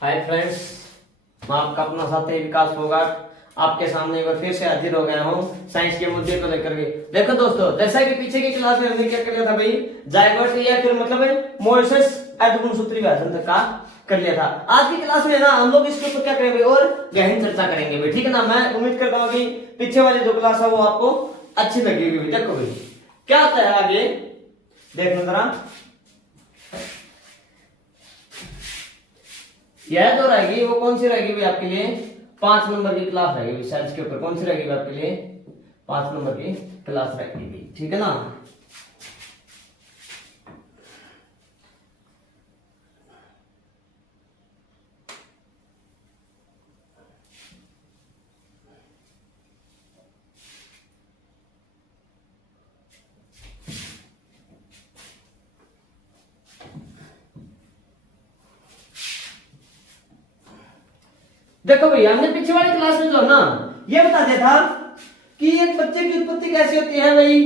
Hi friends, मैं आपका अपना साथी विकास फोगाट आपके सामने एक बार फिर से हाजिर हो गया हूँ साइंस के मुद्दे को लेकर के। देखो दोस्तों, जैसा कि पीछे की क्लास में हमने क्या कर लिया था भाई, जायगोट या फिर मतलब मोर्सेस अर्धगुणसूत्री विभाजन तक का कर लिया था। आज की क्लास में ना हम लोग इसके ऊपर क्या करेंगे और गहन चर्चा करेंगे भाई, ठीक है ना। मैं उम्मीद करता हूँ कि पीछे वाली जो क्लास है वो आपको अच्छी लगी होगी। देखो भाई क्या होता है आगे, देखना जरा। यह जो रहेगी वो कौन सी रहेगी भाई आपके लिए, 5 नंबर की क्लास रहेगी साइंस के ऊपर। कौन सी रहेगी आपके लिए, 5 नंबर की क्लास रहेगी, ठीक है ना। देखो भैया, हमने पीछे वाली क्लास में जो है ना ये बता दिया था कि एक बच्चे की उत्पत्ति कैसी होती है भाई।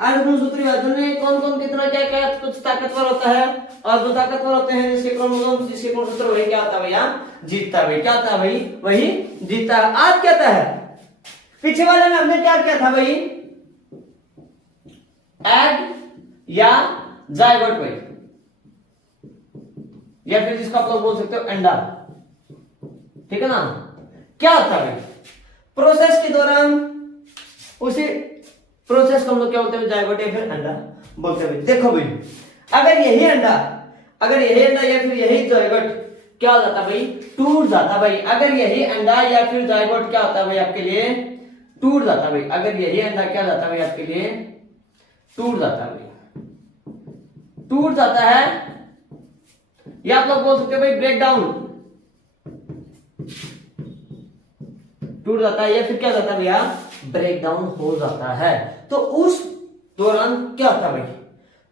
अर्धगुणसूत्री विभाजन में कौन कौन कितना क्या क्या कुछ ताकतवर होता है, और जो ताकतवर होते हैं जिसके क्रोमोसोम जिसके गुणसूत्र वही क्या होता है भैया, जीतता है भाई। क्या होता है भाई, वही जीतता है। आज क्या होता है, पीछे वाले में हमने क्या किया था भाई, एग या जायगोट भाई, या फिर जिसको आप लोग बोल सकते हो अंडा, ठीक है ना। क्या होता है भाई, प्रोसेस के दौरान उसी प्रोसेस को हम लोग क्या बोलते हैं, जायगोट या फिर अंडा बोलते हैं। देखो भाई, अगर यही अंडा या फिर यही जायगोट क्या हो जाता भाई, टूट जाता भाई। अगर यही अंडा या फिर जायगोट क्या होता है भाई आपके लिए, टूट जाता भाई। अगर यही अंडा क्या जाता भाई आपके लिए, टूट जाता भाई, टूट जाता है, या आप लोग बोल सकते हो भाई ब्रेक डाउन, टूट जाता है, या फिर क्या जाता है भैया, ब्रेक डाउन हो जाता है। तो उस दौरान क्या होता है भाई,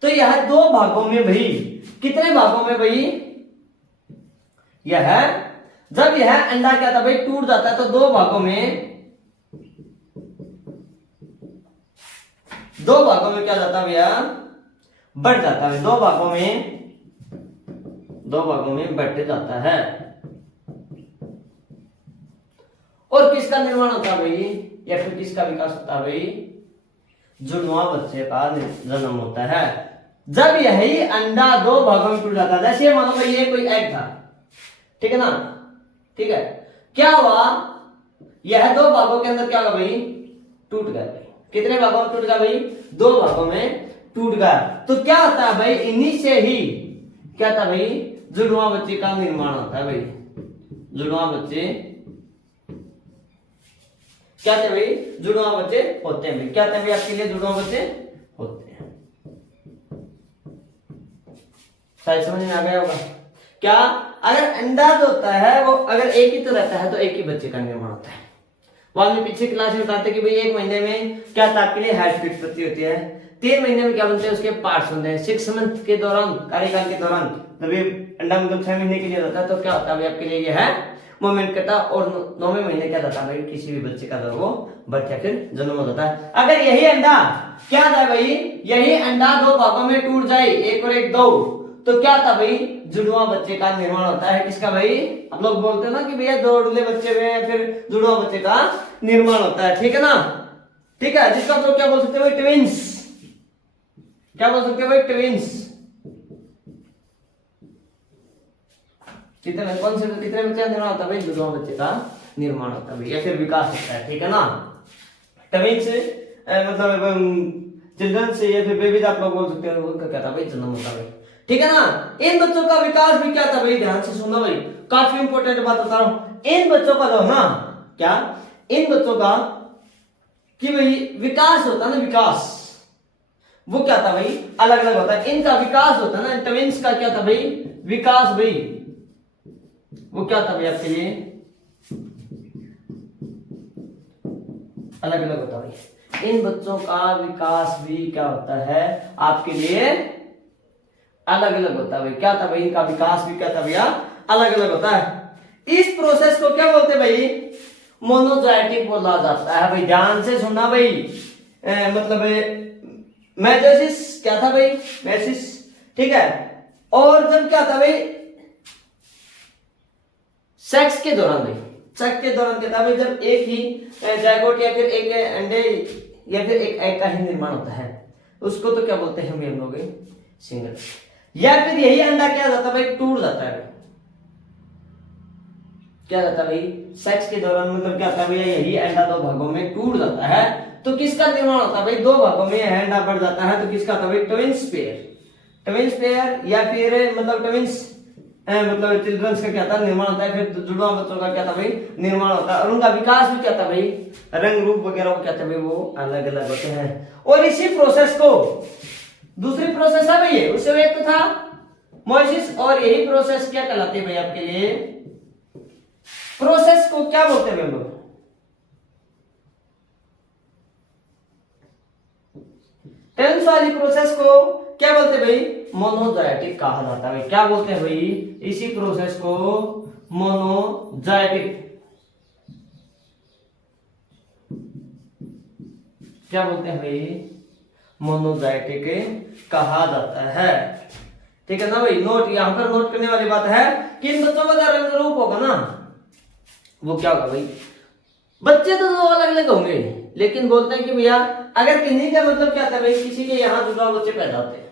तो यह 2 भागों में भाई, कितने भागों में भाई, यह जब यह अंडा क्या था भाई टूट जाता है तो 2 भागों में, 2 भागों में क्या जाता है भैया, बढ़ जाता है। 2 भागों में बढ़ जाता है। और किसका निर्माण होता है भाई, या फिर किसका विकास होता है भाई, जुड़वा बच्चे का जन्म होता है। जब यही अंडा 2 भागों में टूट जाता है, जैसे मानो भाई ये कोई एग था, ठीक है ना, ठीक है, क्या हुआ, यह 2 भागों के अंदर क्या होगा भाई, टूट गया भाई। कितने भागों में टूट गया भाई, 2 भागों में टूट गया। तो क्या होता है भाई, इन्हीं से ही क्या था भाई, जुड़वा बच्चे का निर्माण होता है भाई। जुड़वा बच्चे क्या थे भाई, जुड़वा बच्चे होते हैं भाई। क्या थे भाई आपके लिए, जुड़वा बच्चे होते हैं। शायद समझ में आ गया होगा। क्या, अगर अंडा जो होता है वो अगर एक ही तो रहता है तो एक ही बच्चे का निर्माण होता है। वो हमने पीछे क्लास में बताते कि भाई 1 महीने में क्या था आपके लिए, हार्ट बीट प्रति होती है। 3 महीने में क्या बनते हैं, उसके पार्ट्स बनते हैं। 6 मंथ के दौरान, कार्यकाल के दौरान, जब ये अंडा मतलब 6 महीने के लिए रहता है तो क्या होता है भाई आपके लिए, ये है मूवमेंट करता। और 9वें महीने क्या जाता है भाई, किसी भी बच्चे का वो बच्चा फिर जन्म हो जाता है। अगर यही अंडा क्या था भाई, यही अंडा 2 भागों में टूट जाए, 1 और 1 2, तो क्या था भाई, जुड़वा बच्चे का निर्माण होता है। किसका भाई, आप लोग बोलते हैं ना कि भैया 2 अडुले बच्चे हुए हैं, फिर जुड़वा बच्चे का निर्माण होता है, ठीक है ना। ठीक है, जिसका आप लोग क्या बोल सकते हैं भाई, ट्विंस। क्या बोल सकते हैं भाई, ट्विंस। कितने कौन से कितने बच्चे का निर्माण होता है भाई, जुड़वा बच्चे का निर्माण होता है भाई, या फिर विकास होता है, ठीक है ना। ट्विंस मतलब चिल्ड्रन से या फिर बेबीज आप लोग बोल सकते हैं, उनका क्या था भाई, जन्म होता है, ठीक है ना। इन बच्चों का विकास भी क्या था भाई, ध्यान से सुनना भाई, काफी इंपॉर्टेंट बात बता रहा हूं। इन बच्चों का जो ना क्या, इन बच्चों का कि भाई विकास होता है ना, विकास वो क्या था भाई, अलग अलग होता है। इनका विकास होता है ना, ट्विंस का क्या था भाई, विकास भाई वो क्या था भाई आपके लिए, अलग अलग होता है भाई। इन बच्चों का विकास भी क्या होता है आपके लिए, अलग अलग होता है भाई। क्या था भाई, इनका विकास भी क्या था भैया, अलग अलग होता है। इस प्रोसेस को क्या बोलते हैं भाई, मोनोजाइटिक बोला जाता है भाई। ध्यान से सुनना भाई, मतलब मेयोसिस क्या था भाई, मेयोसिस, ठीक है। और जब क्या था भाई, सेक्स के दौरान भाई, सेक्स के दौरान क्या था भाई, जब एक ही जायगोट या फिर एक अंडे या फिर एक एग का ही निर्माण होता है, उसको तो क्या बोलते हैं हम लोग, सिंगल। या फिर यही अंडा क्या जाता है भाई, टूट जाता है। क्या जाता है भाई, सेक्स के दौरान मतलब क्या होता है भैया, यही अंडा दो भागों में टूट जाता है, तो किसका निर्माण होता है भाई, दो भागों में यह अंडा बढ़ जाता है, तो किसका होता है भाई, ट्विंस पेयर। ट्विंस पेयर या फिर मतलब ट्विंस मतलब चिल्ड्रंस का क्या था निर्माण होता है, फिर जुड़वा बच्चों का क्या था भाई, निर्माण होता है, और उनका विकास भी क्या था भाई, रंग रूप वगैरह क्या था भाई, वो अलग अलग होते हैं। और इसी प्रोसेस को दूसरी प्रोसेस है भाई, उससे एक तो था मोइसिस, और यही प्रोसेस क्या कहलाती है भाई आपके लिए, प्रोसेस को क्या बोलते हैं लोग, टेंस वाली प्रोसेस को क्या बोलते हैं भाई, मोनोजाइटिक कहा जाता है। क्या बोलते हैं भाई, इसी प्रोसेस को मोनोजाइटिक, क्या बोलते हैं भाई, मोनोजाइटिक कहा जाता है। ठीक है ना भाई, नोट यहां पर नोट करने वाली बात है कि इन बच्चों का जो रंग रूप होगा ना, वो क्या होगा भाई, बच्चे तो दो अलग अलग होंगे, लेकिन बोलते हैं कि भैया अगर किन्हीं का मतलब क्या था भाई, किसी के यहाँ जुड़वा बच्चे पैदा होते हैं,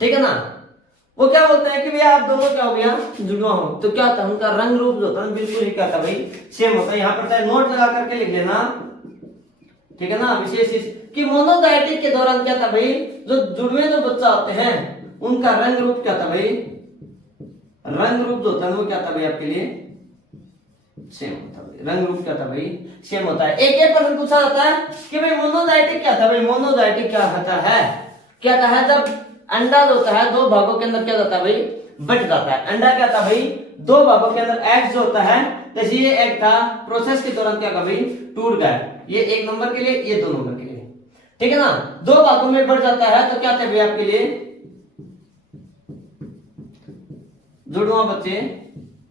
ठीक है ना, वो क्या बोलते हैं कि भैया आप दोनों क्या हो गया, जुड़वा हो, तो क्या होता है उनका रंग रूप जो होता है बिल्कुल ही क्या था भाई, सेम होता है। यहाँ पर चाहे नोट लगा करके लिख लेना, ठीक है ना, विशेष कि मोनोजाइटिक के दौरान क्या था भाई, जो जुड़वे जो बच्चा होते हैं उनका रंग रूप क्या था भाई, रंग रूप जो होता है वो क्या था भाई आपके लिए सेम होता है। रंग रूप क्या था भाई, सेम होता है। एक प्रश्न पूछा जाता है कि भाई मोनोजाइटिक क्या था भाई, मोनोजाइटिक क्या होता है, क्या था है जब अंडा जो होता है दो भागों के अंदर क्या होता है भाई, बट जाता है। अंडा क्या था भाई, दो भागों के अंदर एग जो होता है, जैसे ये एग था, प्रोसेस के दौरान क्या था भाई, टूट गया, ये एक नंबर के लिए, ये दो नंबर के लिए, ठीक है ना, दो भागों में बढ़ जाता है, तो क्या था भाई आपके लिए, जुड़वा बच्चे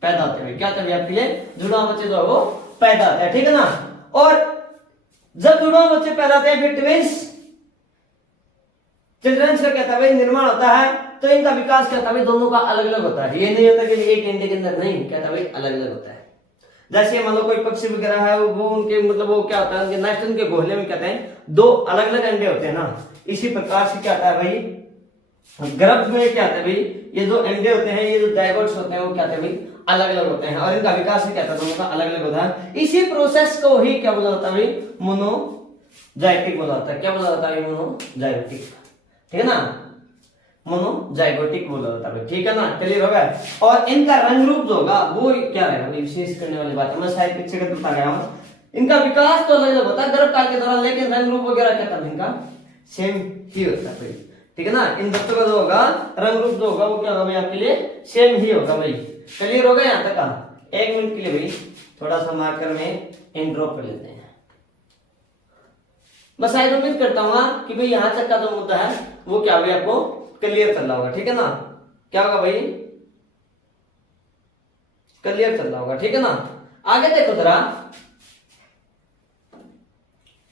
पैदा होते हैं। क्या होते हैं आपके लिए, जुड़वा बच्चे जो है वो पैदा होते हैं, ठीक है ना। और जब जुड़वा बच्चे पैदा होते हैं, फिर ट्विंस चिल्ड्रंस का क्या था भाई निर्माण होता है, तो इनका विकास क्या था भाई, दोनों का अलग अलग होता है। ये नहीं होता कि एक अंडे के अंदर, नहीं, क्या था भाई अलग अलग होता है। जैसे मान लो कोई पक्षी वगैरह है, वो उनके मतलब वो क्या होता है, उनके नेस्ट, उनके घोंसले में कहते हैं दो अलग अलग अंडे होते हैं ना, इसी प्रकार से क्या था भाई गर्भ में क्या था भाई, ये जो अंडे होते हैं, ये जो जायगोट्स होते हैं, वो क्या थे भाई अलग अलग होते हैं, और इनका विकास भी क्या था दोनों का अलग अलग होता है। इसी प्रोसेस को ही क्या बोला जाता है भाई, मोनोजाइटिक बोला जाता है। क्या बोला जाता है, मोनोजाइटिक, ठीक है ना, मोनोजाइगोटिक बोला जाता है, ठीक है ना, क्लियर हो गया। और इनका रंग रूप जो होगा वो क्या रहेगा, विशेष करने वाली बात है, मैं शायद पीछे का बता गया हूं। इनका विकास तो अलग अलग होता है गर्भ काल के दौरान, लेकिन रंग रूप वगैरह क्या था इनका सेम ही होता है, ठीक है ना। इन बच्चों का जो होगा रंग रूप जो होगा वो क्या होगा भाई आपके लिए सेम ही होगा भाई, क्लियर होगा यहाँ तक का। एक मिनट के लिए भाई थोड़ा सा मार्कर में इन ड्रॉप कर लेते हैं। बस शायद उम्मीद करता हूँ कि भाई यहाँ तक का जो मुद्दा है वो क्या भाई आपको क्लियर चल रहा होगा, ठीक है ना। क्या होगा भाई, क्लियर चल रहा होगा, ठीक है ना। आगे देखो जरा,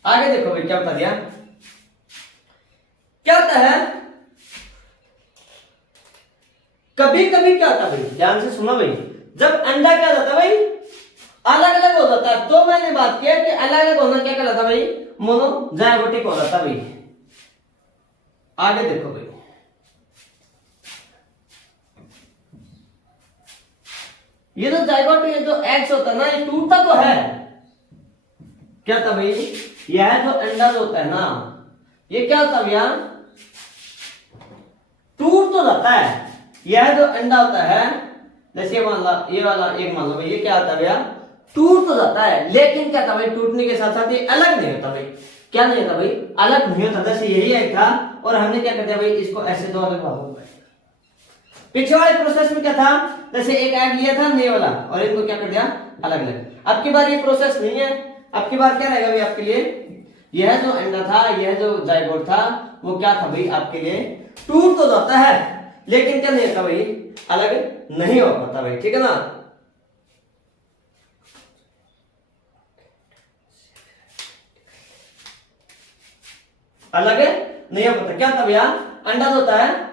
आगे देखो भाई क्या बता दिया, क्या होता है कभी कभी क्या होता है भाई, ध्यान से सुनो भाई, जब अंडा क्या जाता है भाई अलग अलग हो जाता है, तो मैंने बात किया कि अलग अलग होना क्या कहलाता भाई, मोनोजाइगोटिक हो जाता भाई। आगे देखो भाई, ये जो जाइगोट ये जो एग्स होता है ना, ये टूटता तो है, क्या था भाई, यह जो अंडा जो होता है ना, ये क्या होता है भैया टूट तो जाता है। यह जो अंडा होता है, जैसे मान लो ये वाला एक मान लो भाई, ये क्या होता है भैया टूट तो जाता है, लेकिन क्या था भाई टूटने के साथ साथ ये अलग नहीं होता भाई। क्या नहीं होता भाई, अलग नहीं होता। जैसे यही एक था और हमने क्या कर दिया भाई, इसको ऐसे दो अलग भागों में। पीछे वाले प्रोसेस में क्या था, जैसे एक एग लिया था ये वाला और इनको क्या कर दिया अलग अलग। अब की बार ये प्रोसेस नहीं है, अब की बार क्या रहेगा भाई आपके लिए, यह जो अंडा था, यह जो जाइगोट था, वो क्या था भाई आपके लिए टूट तो जाता है, लेकिन क्या नहीं होता भाई अलग नहीं हो पाता भाई, ठीक है ना। अलग नहीं हो पाता। क्या था भैया, अंडा जो होता है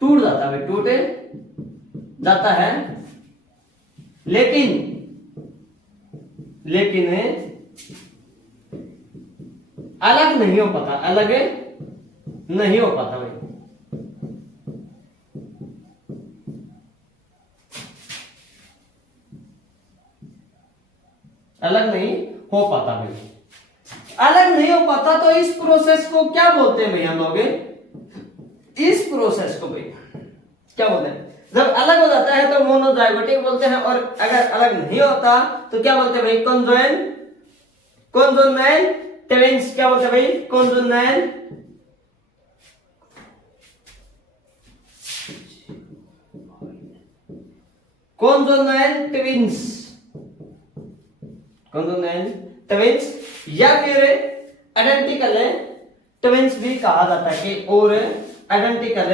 टूट जाता है, टूट जाता है, लेकिन अलग नहीं हो पाता, अलग नहीं हो पाता भाई। अलग नहीं हो पाता भाई, अलग नहीं हो पाता। तो इस प्रोसेस को क्या बोलते हैं भाई हम लोग? इस प्रोसेस को भाई क्या बोलते हैं? जब अलग हो जाता है तो मोनोजाइगोटिक बोलते हैं, और अगर अलग नहीं होता तो क्या बोलते हैं भाई? कॉन्जोनाइल ट्विंस। क्या बोलते हैं भाई? कॉन्जोनाइल ट्विंस, कॉन्जोनाइल ट्विंस, या फिर आइडेंटिकल ट्विंस भी कहा जाता है कि, और आइडेंटिकल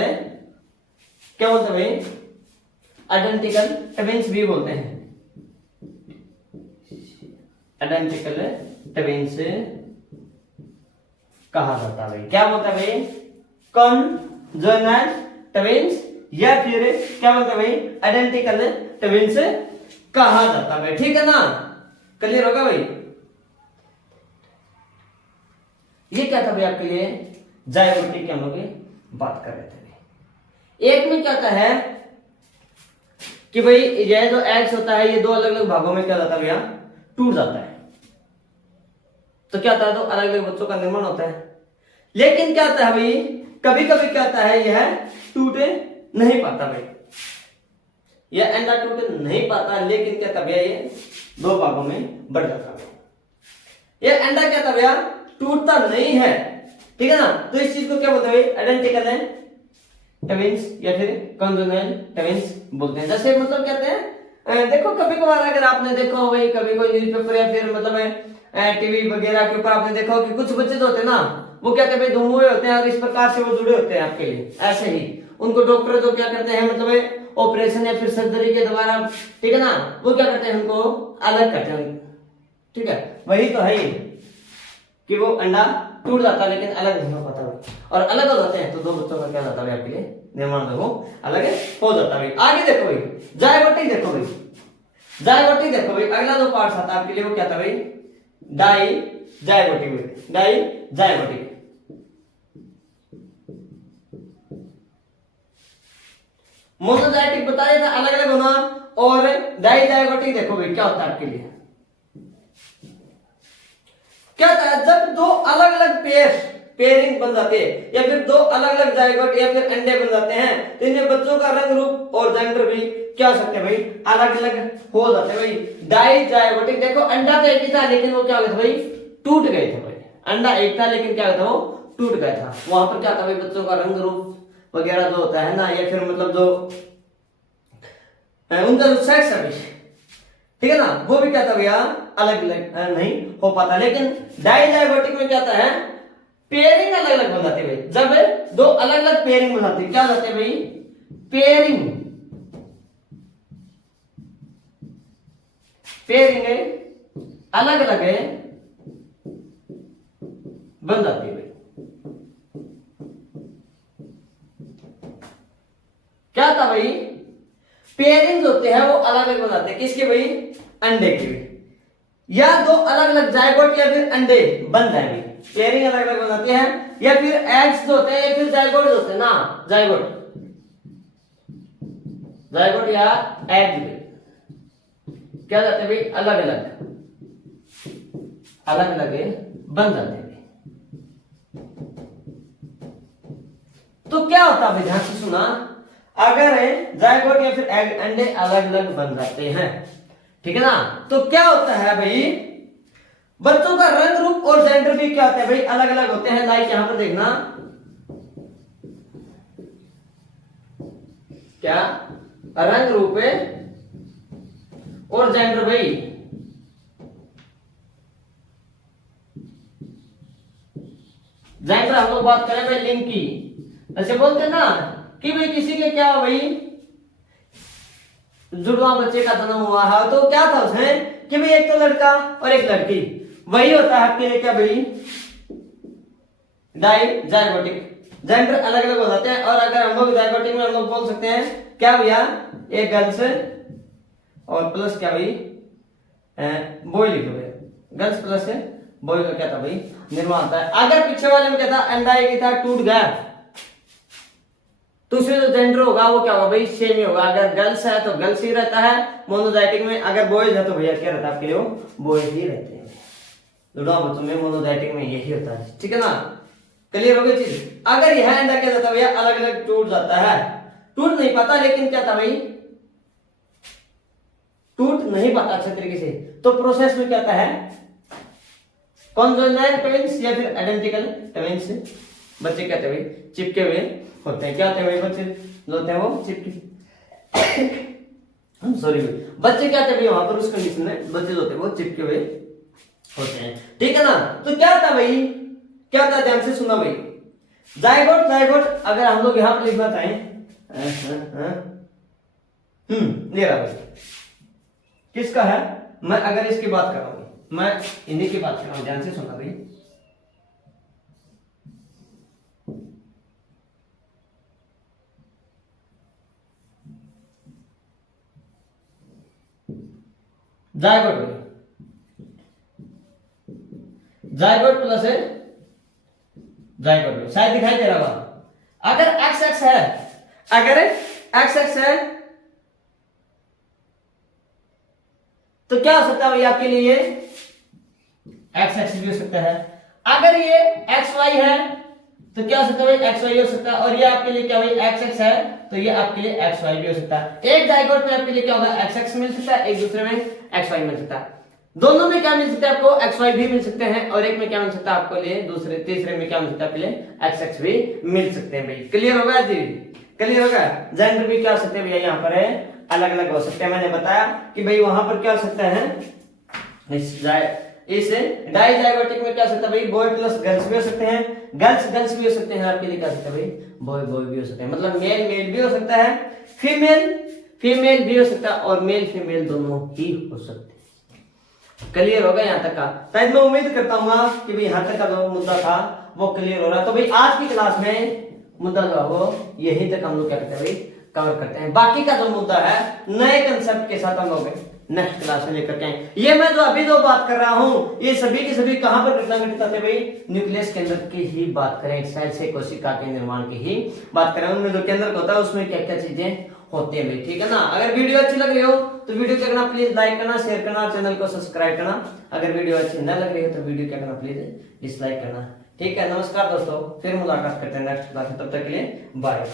क्या बोलते हैं भाई? आइडेंटिकल ट्विंस भी बोलते हैं, आइडेंटिकल ट्विंस कहा जाता है भाई। क्या बोलता है भाई? कॉन्जोनाइल ट्विंस, या फिर क्या बोलते हैं भाई? आइडेंटिकल ट्विंस कहा जाता है भाई। ठीक है ना? क्लियर होगा भाई? ये क्या था भाई आपके लिए? जाइगोटिक की हम लोग बात कर रहे थे भाई। एक में क्या होता है कि भाई ये जो एग्स होता है ये दो अलग अलग भागों में क्या जाता है भैया? टूट जाता है। तो क्या होता है? तो अलग अलग बच्चों का निर्माण होता है। लेकिन क्या होता है भाई? कभी कभी क्या होता है, यह टूटे नहीं पाता भाई, यह अंडा टूट नहीं पाता, लेकिन क्या था भैया? ये दो भागों में बढ़ जाता है। यह अंडा क्या था भैया? टूटता नहीं है। ठीक है ना? तो इस चीज को क्या बोलते हैं भाई? आइडेंटिकल ट्विंस या फिर कॉन्जोनाइल ट्विंस बोलते हैं। जैसे मतलब कहते हैं, देखो कभी कभार अगर आपने देखा हो भाई, कभी कोई न्यूज़पेपर या फिर मतलब टीवी वगैरह के ऊपर आपने देखा हो कि कुछ बच्चे जो होते हैं ना, वो क्या कहते हैं भाई? दुम हुए होते हैं और इस प्रकार से वो जुड़े होते हैं आपके लिए। ऐसे ही उनको डॉक्टर जो क्या करते हैं, मतलब ऑपरेशन या फिर सर्जरी के द्वारा, ठीक है ना, वो क्या करते हैं? उनको अलग करते हैं। ठीक है, वही तो है कि वो अंडा टूट जाता है लेकिन अलग नहीं हो पाता भाई। और अलग हो जाते हैं तो दो बच्चों का क्या जाता है आपके लिए? निर्माण देखो अलग हो जाता है भाई। आगे देखो भाई, जाइगोटिक देखो भाई, जाइगोटिक देखो भाई। अगला जो पार्ट आता है आपके लिए वो क्या था भाई? Dizygotic. Dizygotic monozygotic बताया था अलग अलग होना, और डाई जाइगोटिक देखो भाई क्या होता है आपके लिए? क्या होता है? जब दो अलग अलग पेयरिंग बन जाते हैं, या फिर दो अलग अलग जाइगोट या फिर अंडे बन जाते हैं, तो इनमें बच्चों का रंग रूप और जेंडर भी क्या हो सकते हैं भाई? अलग अलग हो जाते हैं भाई। डाई जाइगोटिक देखो, अंडा तो एक ही था लेकिन वो क्या हो गया था भाई? टूट गए थे भाई। अंडा एक था लेकिन क्या था? वो टूट गया था। वहां पर क्या था भाई? बच्चों का रंग रूप वगैरह जो होता है ना, या फिर मतलब जो उनका जो सेक्स है, ठीक है ना, वो भी क्या था भैया? अलग अलग नहीं हो पाता। लेकिन डाइजाइगोटिक में क्या होता है? पेयरिंग अलग अलग बन जाती है भाई। जब दो अलग अलग पेयरिंग बन जाती है, क्या हो जाते हैं भाई? पेयरिंग अलग अलग बन जाती है भाई। क्या था भाई? पेयरिंग होते हैं वो अलग अलग बनाते हैं। किसके भाई? अंडे के। या दो अलग अलग जाइगोट या फिर अंडे बन जाए भाई, पेयरिंग अलग अलग बनाते हैं। या फिर एग्स जो होते हैं या फिर जाइगोट होते हैं ना, जाइगोट या एग क्या जाते हैं भाई? अलग अलग बन जाते हैं। तो क्या होता है भाई? ध्यान से सुना, अगर जाइगोट या फिर एग अंडे अलग अलग बन जाते हैं, ठीक है ना, तो क्या होता है भाई? बच्चों का रंग रूप और जेंडर भी क्या होता है भाई? अलग अलग होते हैं। लाइक यहां पर देखना, क्या रंग रूप और जेंडर भाई जेंडर हम लोग बात करें भाई लिंग की, ऐसे बोलते हैं ना कि भाई किसी के क्या भाई जुड़वा बच्चे का जन्म हुआ है, तो क्या था उसमें कि भाई एक तो लड़का और एक लड़की, वही होता है आपके लिए क्या भाई? डाइजाइगोटिक। जेंडर अलग अलग हो जाते हैं। और अगर हम लोग जाइगोटिक में हम लोग बोल सकते हैं क्या भैया? एक गर्ल्स और प्लस क्या भाई बॉय लिखो भाई, गर्ल्स प्लस है बॉय का क्या था भाई निर्माण होता है। अगर पीछे वाले में क्या था अंडा एक ही था टूट गया, तो उसमें जो जेंडर होगा वो क्या होगा भाई सेम ही होगा। अगर गर्ल्स है तो गर्ल्स ही रहता है मोनोजाइटिक में, अगर बॉयज है तो भैया क्या रहता है आपके लिए वो बॉयज ही रहते हैं। दोनों बच्चों में मोनोजाइटिक में यही होता है, ठीक है ना, क्लियर हो गई चीज। अगर यह अंडा क्या जाता है भैया अलग अलग टूट जाता है, टूट नहीं पाता लेकिन क्या था भाई टूट नहीं पाता अच्छे तरीके से, तो प्रोसेस में क्या होता है कॉन्जोइनल ट्विंस या फिर आइडेंटिकल ट्विंस बच्चे क्या होते हैं भाई चिपके हुए होते हैं। क्या होते हैं भाई बच्चे जो होते हैं वो चिपके हम सॉरी बच्चे क्या होते हैं भाई वहां पर उस कंडीशन में बच्चे जो होते हैं वो चिपके हुए होते हैं, ठीक है ना। तो क्या होता भाई क्या होता है ध्यान से सुनना भाई, जायगोट जायगोट अगर हम लोग यहां पर लिखना चाहें ये रहा भाई किसका है, मैं अगर इसकी बात कर रहा हूं मैं इन्हीं की बात कर रहा हूं, ध्यान से सुनना भाई। जायगोट जायगोट प्लस है जायगोट शायद दिखाई दे रहा होगा। अगर एक्स एक्स है, अगर एक्स एक्स है तो क्या हो सकता है भाई आपके लिए एक्स एक्स भी हो सकता है। अगर ये एक्स वाई है तो क्या हो सकता है भाई एक्स वाई हो सकता है, और ये आपके लिए क्या भाई एक्स एक्स है तो ये आपके लिए एक्स वाई भी हो सकता है। एक जायगोट में आपके लिए क्या होगा एक्स एक्स मिल सकता है, एक दूसरे में एक्स वाई मिल सकता है। दोनों में क्या मिल सकता है आपको एक्स वाई भी मिल सकते हैं, और एक में क्या मिल सकता है आपको लिए दूसरे तीसरे में क्या मिल सकता है आपके लिए एक्स एक्स भी मिल सकते हैं भाई। क्लियर होगा जी, क्लियर होगा। जेंडर भी क्या हो सकते हैं भैया यहाँ पर है अलग अलग हो सकते हैं। मैंने बताया कि भाई वहां पर क्या हो सकता है इस डाइजाइगोटिक में क्या हो सकता है भाई बॉय प्लस गर्ल्स भी हो सकते हैं, गर्ल्स गर्ल्स भी हो सकते हैं, आपके लिए क्या हो सकता है भाई बॉय बॉय भी हो सकते हैं, मतलब मेल मेल भी हो सकता है, फीमेल फीमेल भी हो सकता है, और मेल फीमेल दोनों ही हो सकते हैं। क्लियर होगा यहाँ तक का, शायद मैं उम्मीद करता हूँ कि भाई यहाँ तक का जो मुद्दा था वो क्लियर हो रहा है। तो भाई आज की क्लास में मुद्दा जो है वो यही तक हम लोग क्या करते हैं भाई कवर करते हैं। बाकी का जो मुद्दा है नए कंसेप्ट के साथ हम लोग नेक्स्ट क्लास में लेकर के आएंगे। ये मैं जो अभी जो बात कर रहा हूँ ये सभी की सभी कहां पर घटना घटित होते हैं भाई न्यूक्लियस केंद्र की ही बात करें, सेल से कोशिका के निर्माण की ही बात करें, उनमें जो केंद्र होता है उसमें क्या क्या चीजें होती है भाई, ठीक है ना। अगर वीडियो अच्छी लग रही हो तो वीडियो क्या करना प्लीज लाइक करना, शेयर करना, चैनल को सब्सक्राइब करना। अगर वीडियो अच्छी न लग रही है तो वीडियो क्या करना प्लीज डिसलाइक करना, ठीक है। नमस्कार दोस्तों, फिर मुलाकात करते हैं नेक्स्ट क्लास में, तब तक के लिए बाय।